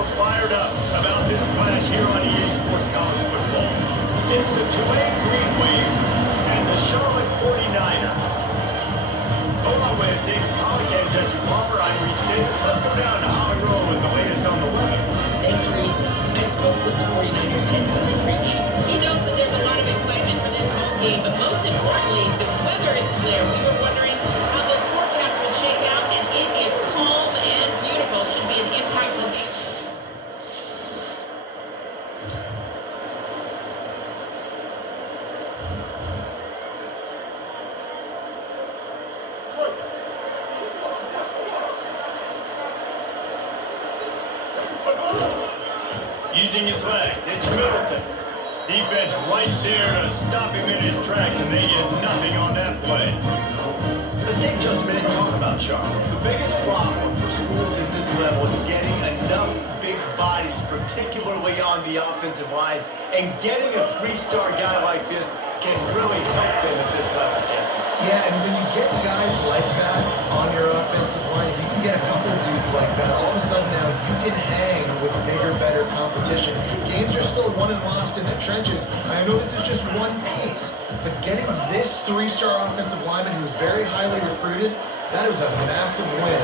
more fired up about this clash here on EA Sports College Football. It's the Tulane Green Wave and the Charlotte 49ers. Along with David Pollock and Jesse Palmer, I'm Reese Davis. Let's go down to Holly Rowe with the latest on the weather. Thanks, Reese. I spoke with the 49ers head coach pregame. He knows that there's a lot of excitement for this home game, but most importantly, the weather is clear. We were wondering how the forecast would shake out, and it is calm and beautiful. Should be an impactful game. Using his legs, it's Middleton. Defense right there to stop him in his tracks, and they get nothing on that play. Let's take just a minute and talk about Charlotte. The biggest problem for schools at this level is getting enough big bodies, particularly on the offensive line, and getting a three-star guy like this can really help them at this level, Jesse. Yeah, and when you get guys like that on your offensive line, if you can get a couple of dudes like that, all of a sudden now you can hang with bigger, better competition. Games are still won and lost in the trenches. I know this is just one piece, but getting this three-star offensive lineman who was very highly recruited, that was a massive win.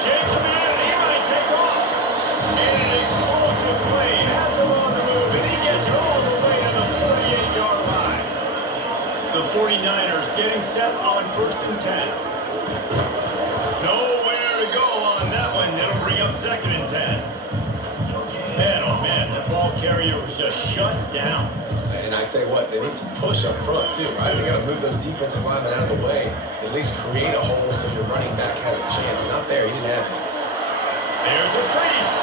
Shakes him in, and he might take off. And an explosive play has him on the move, and he gets all the way to the 48-yard line. The 49ers getting set on 1st and 10. Nowhere to go on that one. That'll bring up 2nd and 10. Man, oh man, the ball carrier was just shut down. And I tell you what, they need some push up front too, right? They got to move those defensive linemen out of the way, at least create a hole so your running back has a chance. Not there, he didn't have it. There's a crease.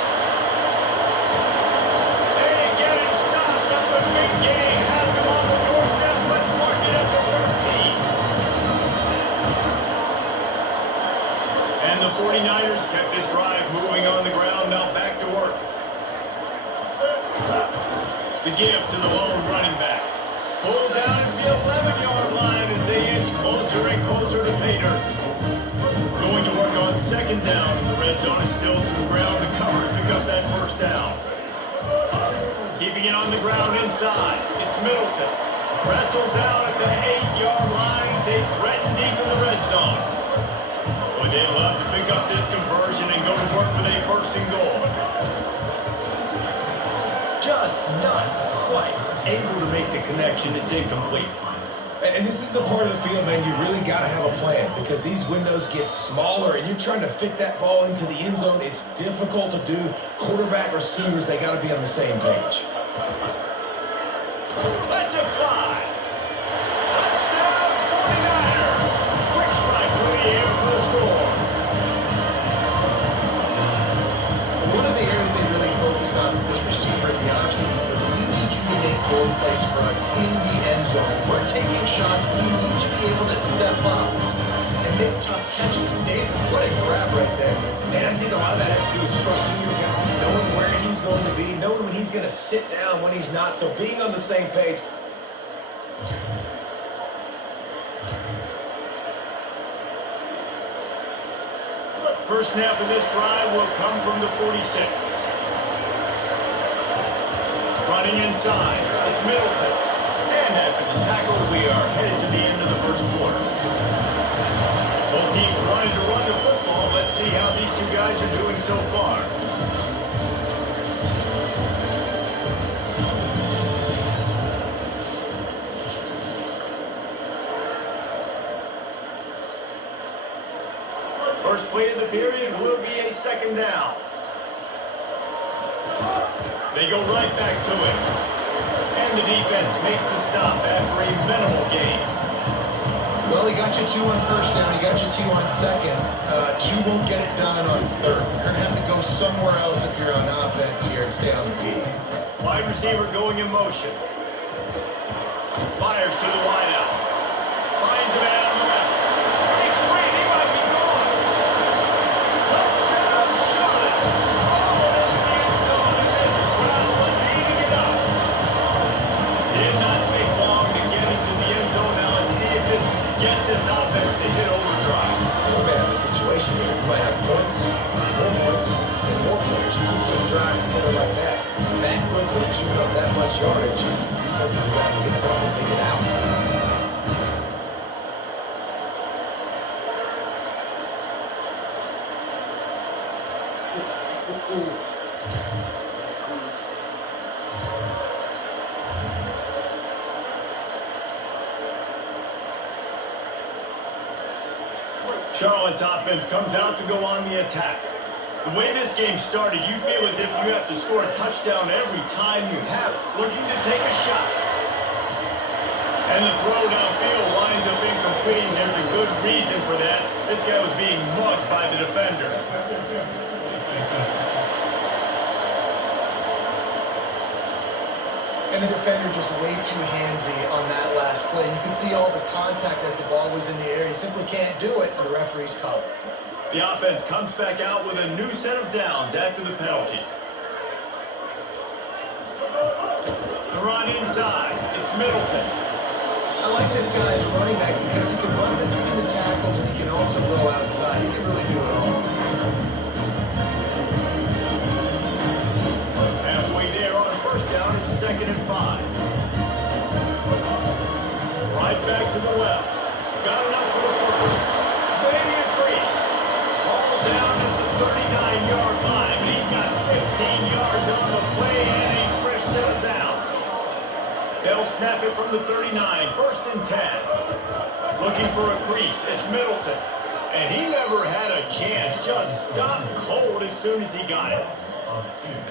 They get him stopped, but the big game has him on the doorstep. Let's mark it at the 13. And the 49ers kept this drive moving on the ground, now back to work. The give to the lone running back. Pulled down at the 11-yard line as they inch closer and closer to pay dirt. Going to work on 2nd down in the red zone and still some ground to cover to pick up that 1st down. Keeping it on the ground inside. It's Middleton. Wrestled down at the 8-yard line as they threaten deep in the red zone. Boy, they'd love to pick up this conversion and go to work with a 1st and goal. Just not quite able to make the connection. It's incomplete. And this is the part of the field, man, you really got to have a plan because these windows get smaller and you're trying to fit that ball into the end zone. It's difficult to do. Quarterback, receivers, they got to be on the same page. Let's it fly. Touchdown, 49ers. Quick strike through the air for the score. One of the areas they really focused on with this receiver in the offseason was we need you to make goal plays for us in the end zone. We're taking shots. We need you to be able to step up and make tough catches. David, what a grab right there. Man, I think a lot of that has to do with trusting your guy, knowing where he's going to be, knowing when he's going to sit down, when he's not. So being on the same page. First snap of this drive will come from the 46. Running inside, it's Middleton. And after the tackle, we are headed to the end of the 1st quarter. Both teams wanting to run the football. Let's see how these two guys are doing so far. First play of the period will be a 2nd down. They go right back to it. And the defense makes the stop after a minimal gain. Well, he got you 2 on 1st down. He got you 2 on 2nd. 2 won't get it done on 3rd. You're going to have to go somewhere else if you're on offense here and stay on the field. Wide receiver going in motion. Fires to the wideout. Finds a man on the left. Breaks free. He might be gone. Touchdown shot. All in the end zone. And Mr. Brown was eating it up. Did not take long to get into the end zone. Now let's see if this gets this offense to hit overdrive. Oh, man, the situation here. You might have points, more points, and more points. You can drive to much yardage. Defenses are going to get something figured out. Charlotte's offense comes out to go on the attack. The way this game started, you feel as if you have to score a touchdown every time you have it, looking to take a shot. And the throw downfield winds up incomplete, and there's a good reason for that. This guy was being mugged by the defender. And the defender just way too handsy on that last play. You can see all the contact as the ball was in the air. He simply can't do it, and the referees call it. The offense comes back out with a new set of downs after the penalty. The run inside. It's Middleton. I like this guy as a running back because he can run between the tackles and he can also go outside. He can really do it all. Halfway there on first down, it's 2nd and 5. Right back to the well. Got enough for the first. Maybe a crease. All down at the 39-yard line, but he's got 15 yards on the play and a fresh set of downs. They'll snap it from the 39, 1st and 10. Looking for a crease, it's Middleton. And he never had a chance, just stopped cold as soon as he got it.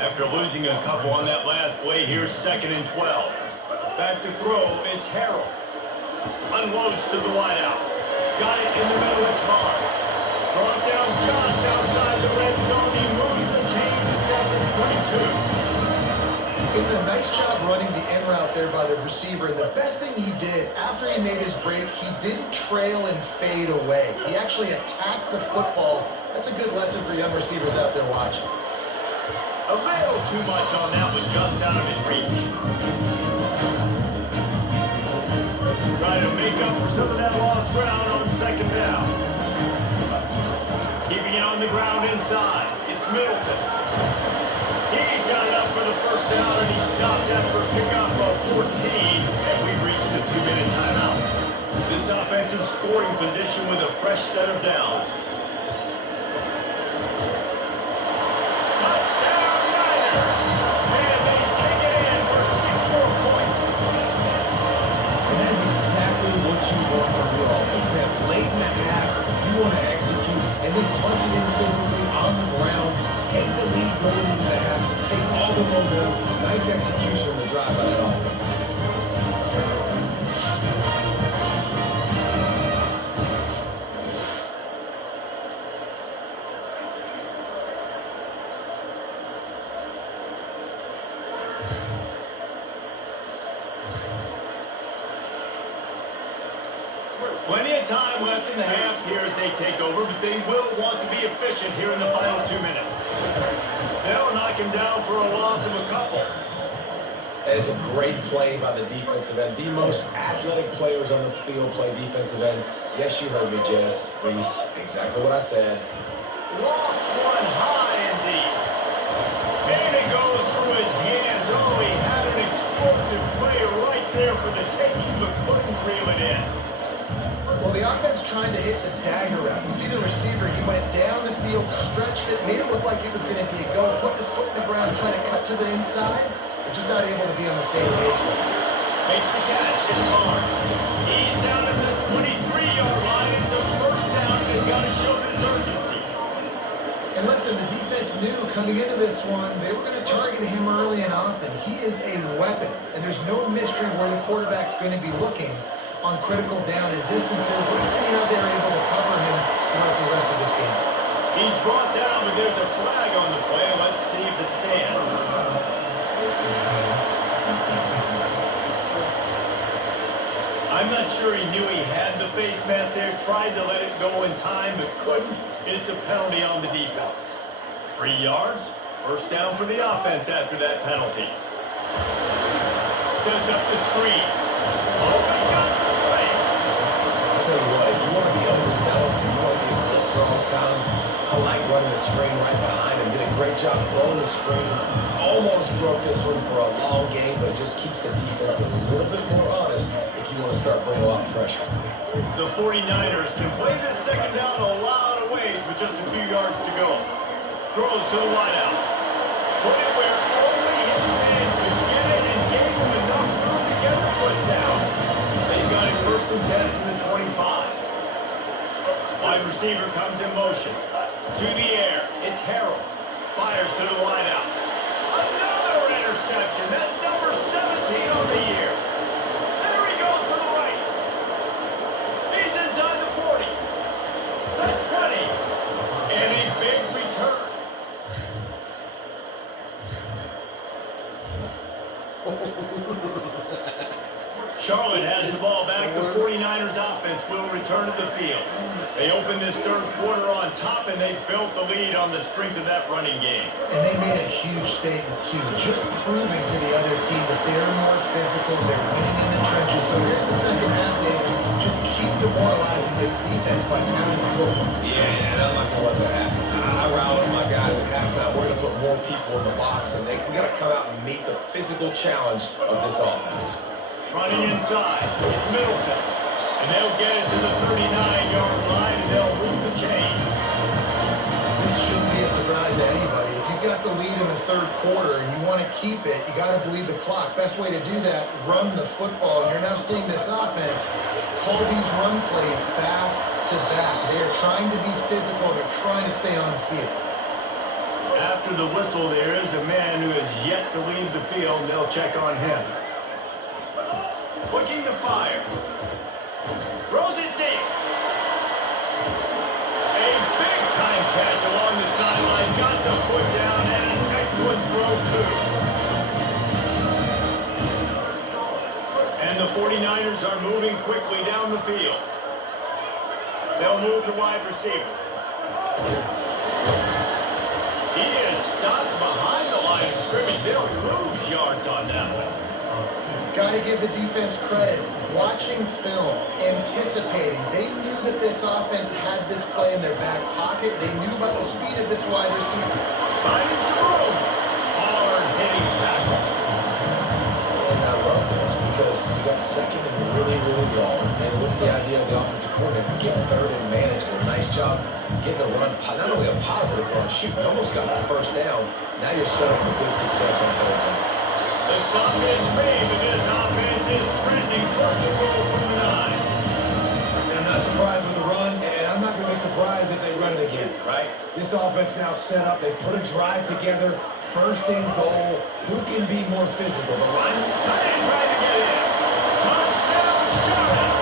After losing a couple on that last play, here's 2nd and 12. Back to throw, it's Harrell. Unloads to the wideout. Got it in the middle, it's Barnes. Brought down just outside the red zone. He moves the chains, it's down to 22. It's a nice job running the in route there by the receiver. And the best thing he did after he made his break, he didn't trail and fade away. He actually attacked the football. That's a good lesson for young receivers out there watching. A little too much on that one, just out of his reach. Try to make up for some of that lost ground on 2nd down. Keeping it on the ground inside. It's Middleton. He's got it up for the first down, and he stopped after a pickup of 14, and we've reached the 2-minute timeout. This offensive scoring position with a fresh set of downs. Touchdown Niners! And they take it in for 6 more points. And that's exactly what you want from your offense, man. Late in the half, you want to execute and then punch it in physically on the ground, take the lead going into the half, take all the momentum. Nice execution on the drive by that offense. Plenty of time left in the half here as they take over, but they will want to be efficient here in the final 2 minutes. They'll knock him down for a loss of a couple. That is a great play by the defensive end. The most athletic players on the field play defensive end. Yes, you heard me, Jess, Reese. Exactly what I said. Walks one high and deep. And it goes through his hands. Oh, he had an explosive play right there for the taking, but couldn't reel it in. Well, the offense trying to hit the dagger route. You see the receiver, he went down the field, stretched it, made it look like it was going to be a go, put his foot in the ground, trying to cut to the inside, but just not able to be on the same page. Makes the catch. It's Barnes. He's down at the 23-yard line. It's a first down. They've got to show this urgency. And listen, the defense knew coming into this one, they were going to target him early and often. He is a weapon, and there's no mystery where the quarterback's going to be looking on critical down and distances. Let's see how they're able to cover him throughout the rest of this game. He's brought down, but there's a flag on the play. Let's see if it stands. I'm not sure he knew he had the face mask there, tried to let it go in time, but couldn't. It's a penalty on the defense. 3 yards, first down for the offense after that penalty. Sets up the screen. Oh, he's got some space. I'll tell you what, if you want to be overzealous and you want to be a blitzer all the time, I like running the screen right behind him. Did a great job throwing the screen. Almost broke this one for a long game, but it just keeps the defense a little bit more honest if you want to start bringing a lot of pressure. The 49ers can play this second down a lot of ways with just a few yards to go. Throws to the wideout. Put it where only his man could get it and gave him enough room to get the foot down. They've got it 1st and 10 from the 25. Wide receiver comes in motion. To the air. It's Harold. Fires to the wideout. Another interception. That's number 17 on the year. There he goes to the right. He's inside the 40. The 20. And a big return. Charlotte has the ball back. The 49ers offense will return to the field. They opened this third quarter on top, and they built the lead on the strength of that running game. And they made a huge statement, too, just proving to the other team that they're more physical, they're winning in the trenches. So here in the second half, David, just keep demoralizing this defense by pounding the football. Yeah, and I'm not going to let that happen. I rallied my guys at halftime. We're going to put more people in the box, and we got to come out and meet the physical challenge of this offense. Running inside, it's Middleton. And they'll get it to the 39-yard line, and they'll move the chain. This shouldn't be a surprise to anybody. If you've got the lead in the third quarter and you want to keep it, you got to bleed the clock. Best way to do that, run the football. And you're now seeing this offense call these run plays back to back. They are trying to be physical. They're trying to stay on the field. After the whistle, there is a man who has yet to leave the field, and they'll check on him. Looking to fire. Throws it deep. A big-time catch along the sideline. Got the foot down, and an excellent throw, too. And the 49ers are moving quickly down the field. They'll move the wide receiver. He is stopped behind the line of scrimmage. They'll lose yards on that one. Got to give the defense credit. Watching film, anticipating. They knew that this offense had this play in their back pocket. They knew about the speed of this wide receiver. Finding some room. Hard-hitting tackle. And I love this because you got second and really, really long. And what's the idea of the offensive coordinator? Get third and manage. A nice job getting the run. Not only a positive run, shoot, we almost got the first down. Now you're set up for good success on third down. The stop is made, but this offense is threatening. First and goal from the 9. And I'm not surprised with the run, and I'm not going to be surprised if they run it again, right? This offense now set up. They put a drive together. First and goal. Who can be more physical? The line. Tight end trying to get in. Touchdown, Charlotte.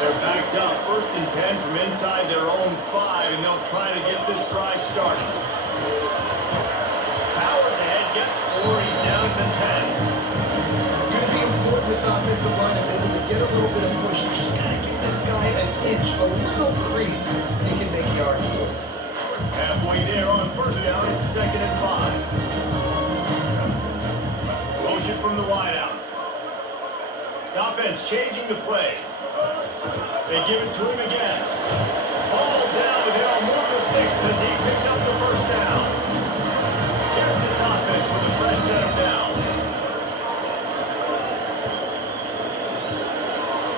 They're backed up. 1st and 10 from inside their own 5, and they'll try to get this drive started. Powers ahead, gets 4. He's down to 10. It's going to be important this offensive line is able to get a little bit of push. Just got to give this guy an inch, a little crease, and he can make yards for it. Halfway there on 1st down, it's 2nd and 5. Motion from the wideout. The offense changing the play. They give it to him again. Ball down, and they'll move the sticks as he picks up the 1st down. Here's this offense with a fresh set of downs.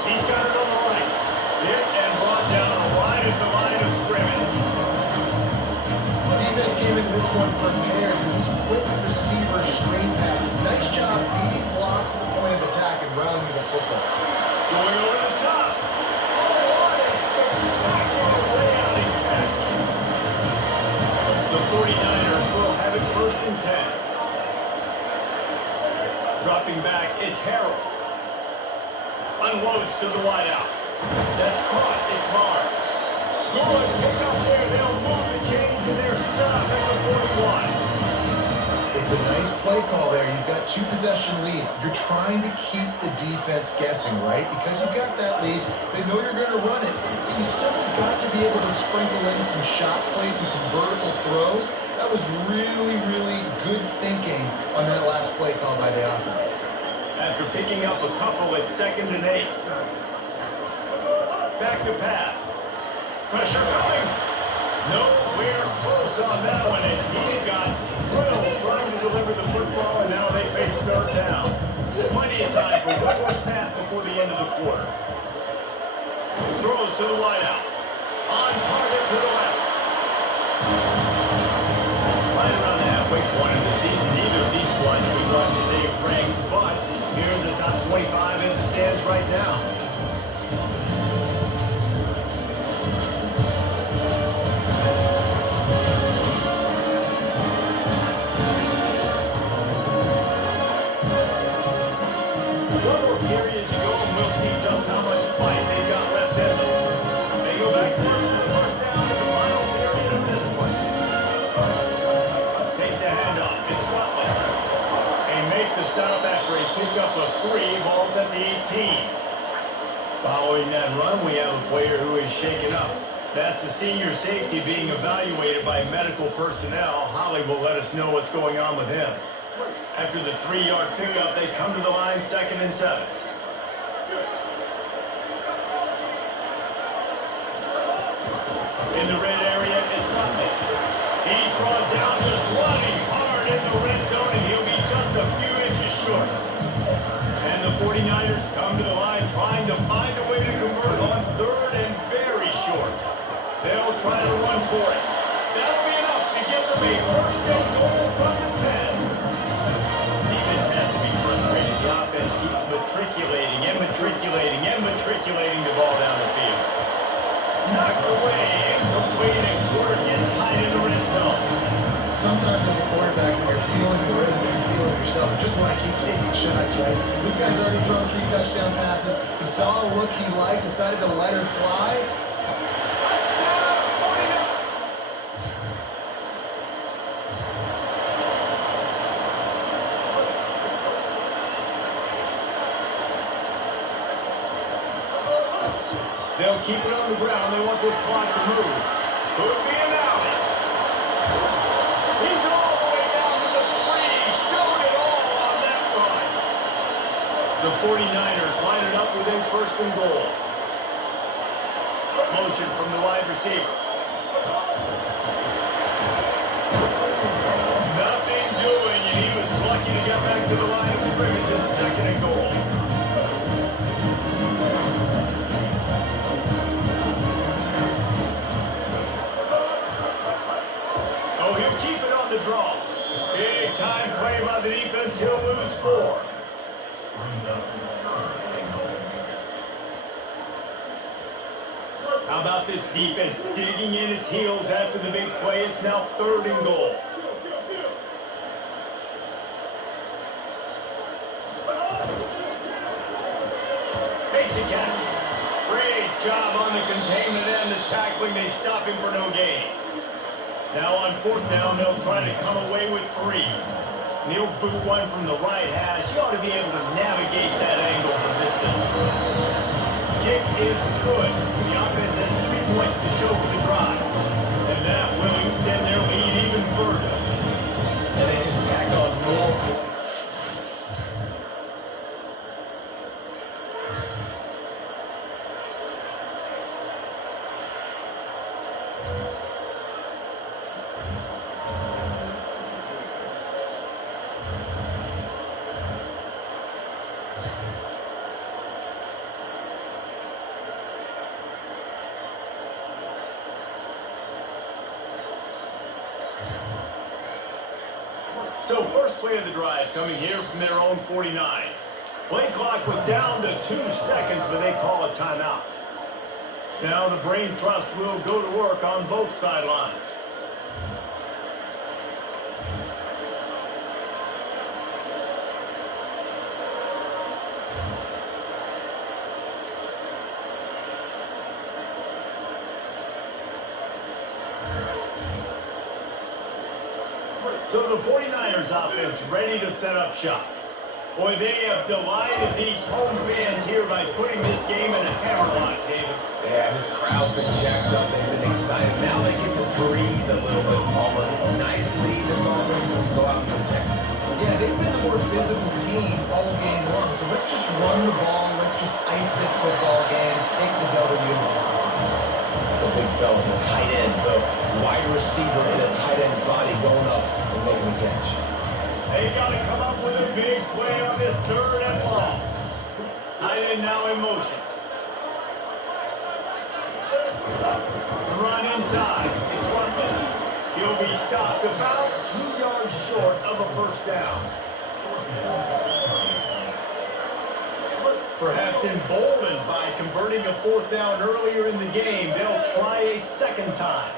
He's got it on the right. Hit and brought down right at the line of scrimmage. Defense came into this one prepared for these quick receiver screen passes. Nice job beating blocks at the point of attack and rallying to the football. Going over the top. Oh, what a spectacular way-outing catch. The 49ers will have it 1st and 10. Dropping back, it's Harold. Unloads to the wideout. That's caught. It's Mars. Good pick up there. They'll move the chain to their side at the 41. It's a nice play call there. You've got 2-possession lead. You're trying to keep the defense guessing, right? Because you've got that lead, they know you're going to run it. But you still have got to be able to sprinkle in some shot plays and some vertical throws. That was really, really good thinking on that last play call by the offense. After picking up a couple at 2nd and 8. Back to pass. Pressure coming. Nowhere close on that one as he got drilled trying to deliver the football, and now they face third down. Plenty of time for one more snap before the end of the quarter. Throws to the wideout. On target to the left. Right around the halfway point of the season, neither of these squads we've watched today ranked, but here's the top 25 in the stands right now. One more period to go, and we'll see just how much fight they've got left in them. They go back to work for the first down in the final period of this one. Takes the handoff. It's Rutledge. They make the stop after a pickup of 3 balls at the 18. Following that run, we have a player who is shaken up. That's the senior safety being evaluated by medical personnel. Holly will let us know what's going on with him. After the 3-yard pickup, they come to the line 2nd and 7. In the red area, it's Rutledge. He's brought down just running hard in the red zone, and he'll be just a few inches short. And the 49ers come to the line trying to find a way to convert on 3rd and very short. They'll try to run for it. That'll be enough to give them a 1st and goal from the 10. Defense has to be frustrated. The offense keeps matriculating the ball down the field. Knocked away, incomplete, and quarters get tight in the red zone. Sometimes as a quarterback, when you're feeling the rhythm, you're feeling yourself, you just want to keep taking shots, right? This guy's already thrown 3 touchdown passes. He saw a look he liked, decided to let her fly. They'll keep it on the ground. They want this clock to move. Could be an alley. He's all the way down to the 3. Showed it all on that run. The 49ers line it up with a 1st and goal. Motion from the wide receiver. Nothing doing, and he was lucky to get back to the line of scrimmage as 2nd and goal. He'll keep it on the draw. Big time play by the defense. He'll lose 4. How about this defense digging in its heels after the big play? It's now 3rd and goal. Makes a catch. Great job on the containment and the tackling. They stop him for no gain. Now on 4th down, they'll try to come away with 3. He'll boot one from the right hash. He ought to be able to navigate that angle from this distance. Kick is good. The offense has 3 points to show for the drive. And that will extend their lead even further. And they just tack on more points. So first play of the drive coming here from their own 49. Play clock was down to 2 seconds, but they call a timeout. Now the Brain Trust will go to work on both sidelines. So the 49ers offense ready to set up shop. Boy, they have delighted these home fans here by putting this game in a hammerlock, David. Yeah, this crowd's been jacked up. They've been excited. Now they get to breathe a little bit, Palmer. Nice lead. This offense needs to go out and protect it. Yeah, they've been the more physical team all game long. So let's just run the ball. Let's just ice this football game. Take the W. receiver in a tight end's body going up and making the catch. They got to come up with a big play on this 3rd and long. Tight end now in motion. The run inside. It's Lundman. He'll be stopped about 2 yards short of a 1st down. Perhaps emboldened by converting a 4th down earlier in the game, they'll try a 2nd time.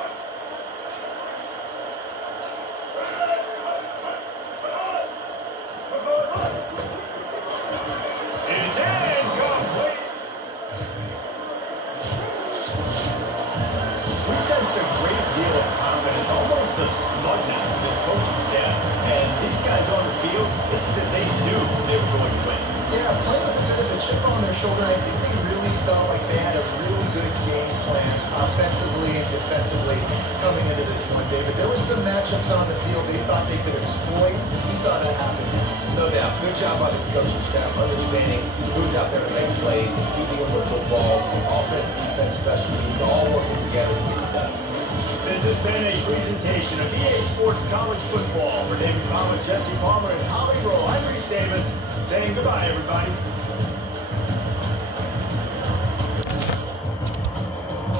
It's incomplete. We sensed a great deal of confidence, almost a smugness with this coaching staff. And these guys on the field, it's as if they knew they were going to win. Yeah, playing with a bit of a chip on their shoulder. I think they really felt like they had a really good game plan offensively and defensively coming into this one, David. There were some matchups on the field they thought they could exploit. We saw that happen. No doubt. Good job by this coaching staff, understanding who's out there to make plays, feeding them the football, offense, defense, special teams, all working together to get it done. This has been a presentation of EA Sports College Football. For David Palmer, Jesse Palmer, and Holly Rowe, I'm Reese Davis saying goodbye, everybody.